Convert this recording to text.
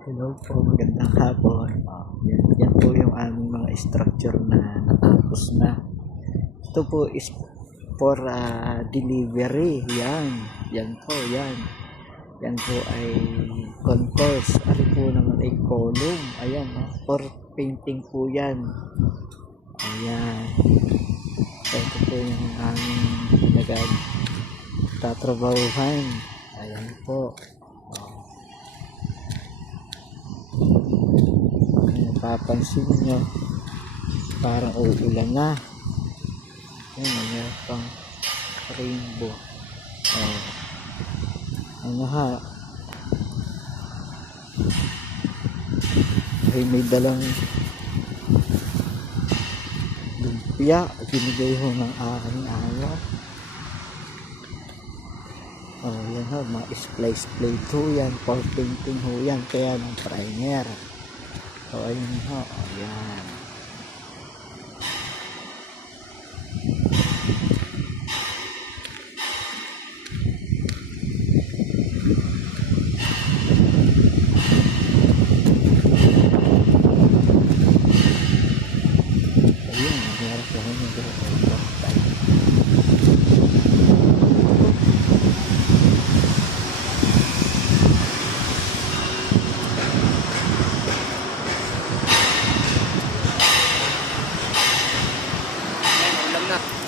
Hello po, magandang hapon. Yan po yung aming mga structure na natapos na. Ito po is for delivery. Yan po, yan. Yan po ay concourse. Ano po naman ay column. Ayan, for painting po yan. Ayan. Ito po yung aming nagtatrabahuhan. Ayan po. Papansin nyo, parang uulan na. Mayroon pang rainbow. Ano ha, may dalang lumpia. Binigay ho ng aking amo. Yan ho, mga splice plate ho yan, for painting ho yan, kaya ng primer. Ayun ho, ayan.